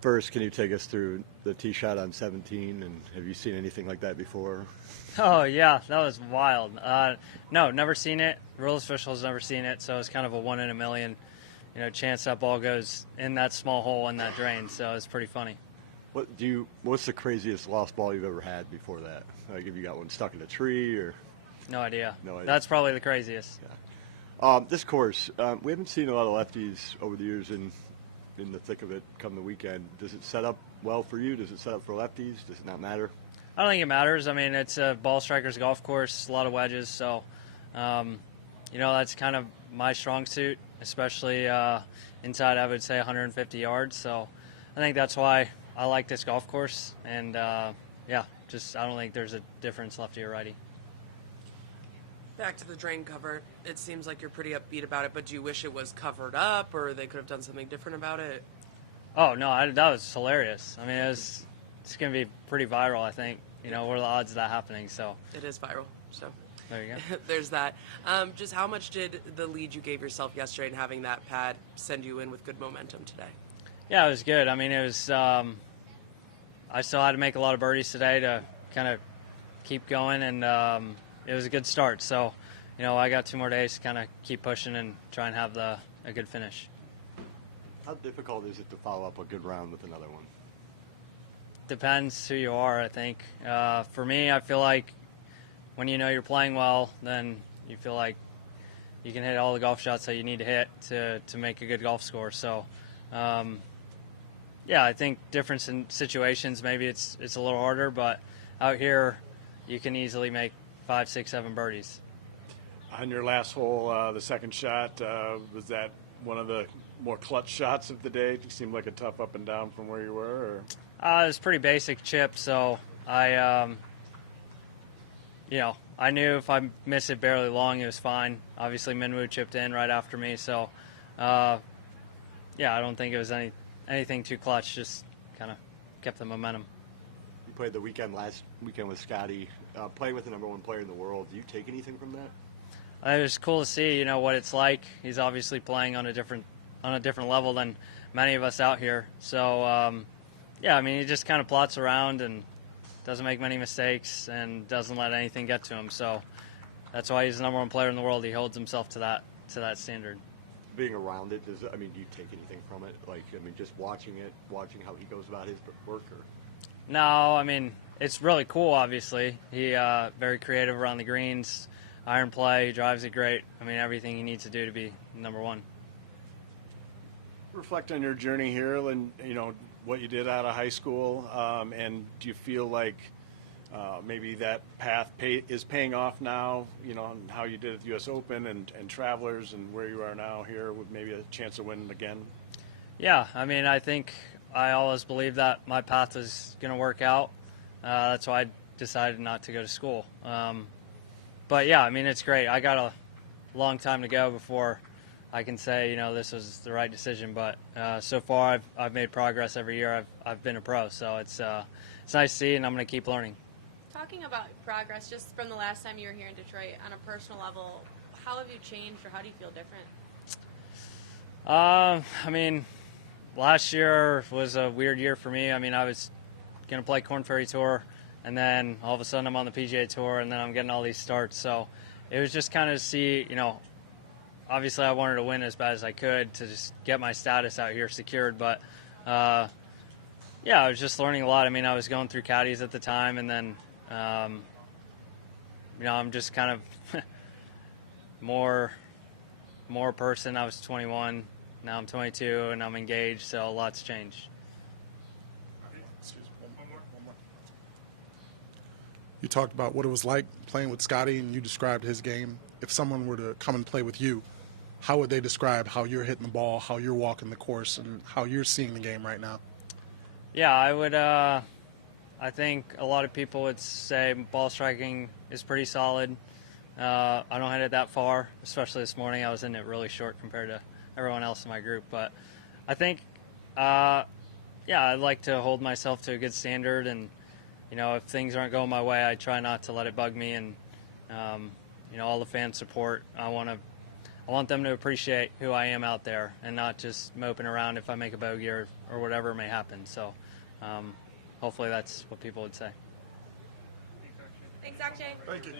First, can you take us through the tee shot on 17, and have you seen anything like that before? Oh, yeah, that was wild. No, never seen it. Rules officials never seen it, so it's kind of a 1 in a million, chance that ball goes in that small hole in that drain, so it's pretty funny. What's the craziest lost ball you've ever had before that? Like, if you got one stuck in a tree or? No idea. No idea. That's probably the craziest. Yeah. This course, we haven't seen a lot of lefties over the years in the thick of it come the weekend. Does it set up well for you? Does it set up for lefties? Does it not matter? I don't think it matters. I mean, it's a ball striker's golf course, a lot of wedges, so, that's kind of my strong suit, especially inside, I would say, 150 yards. So I think that's why I like this golf course. And, I don't think there's a difference lefty or righty. Back to the drain cover, it seems like you're pretty upbeat about it, but do you wish it was covered up or they could have done something different about it? Oh, no, that was hilarious. I mean, it's going to be pretty viral, I think. What are the odds of that happening? So it is viral, so there you go. There's that. Just how much did the lead you gave yourself yesterday and having that pad send you in with good momentum today? Yeah, it was good. I mean, it was I still had to make a lot of birdies today to kind of keep going, and it was a good start. So, I got 2 more days to kind of keep pushing and try and have a good finish. How difficult is it to follow up a good round with another one? Depends who you are, I think. For me, I feel like when you're playing well, then you feel like you can hit all the golf shots that you need to hit to make a good golf score. So, I think difference in situations, maybe it's a little harder, but out here you can easily make 5, 6, 7 birdies. On your last hole, the second shot, was that one of the more clutch shots of the day? It seemed like a tough up and down from where you were? Or? It was pretty basic chip, so I knew if I missed it barely long, it was fine. Obviously, Minwoo chipped in right after me, so I don't think it was anything too clutch. Just kind of kept the momentum. You played the last weekend with Scottie. Playing with the #1 player in the world, do you take anything from that? It was cool to see, what it's like. He's obviously playing on a different level than many of us out here. So, he just kind of plots around and doesn't make many mistakes and doesn't let anything get to him. So that's why he's the #1 player in the world. He holds himself to that standard. Being around it, do you take anything from it? Just watching how he goes about his work? Or? No, it's really cool, obviously. He very creative around the greens, iron play, he drives it great. Everything he needs to do to be #1. Reflect on your journey here and, what you did out of high school, and do you feel like maybe that path is paying off now, on how you did at the U.S. Open and Travelers and where you are now here with maybe a chance to win again? Yeah, I think I always believed that my path was going to work out. That's why I decided not to go to school. But yeah, it's great. I got a long time to go before I can say, this was the right decision. But so far, I've made progress every year. I've been a pro, so it's nice to see, and I'm going to keep learning. Talking about progress, just from the last time you were here in Detroit, on a personal level, how have you changed, or how do you feel different? Last year was a weird year for me. I was going to play Korn Ferry Tour, and then all of a sudden I'm on the PGA Tour, and then I'm getting all these starts. So it was just kind of see, obviously I wanted to win as bad as I could to just get my status out here secured. But, I was just learning a lot. I was going through caddies at the time, and then, I'm just kind of more person. I was 21. Now I'm 22, and I'm engaged, so a lot's changed. One more. You talked about what it was like playing with Scottie, and you described his game. If someone were to come and play with you, how would they describe how you're hitting the ball, how you're walking the course, and how you're seeing the game right now? Yeah, I would. I think a lot of people would say ball striking is pretty solid. I don't hit it that far, especially this morning. I was in it really short compared to everyone else in my group. But I think, I'd like to hold myself to a good standard. And, if things aren't going my way, I try not to let it bug me. And, all the fan support, I want I want them to appreciate who I am out there and not just moping around if I make a bogey or whatever may happen. So hopefully that's what people would say. Thanks, Akshay. Thank you.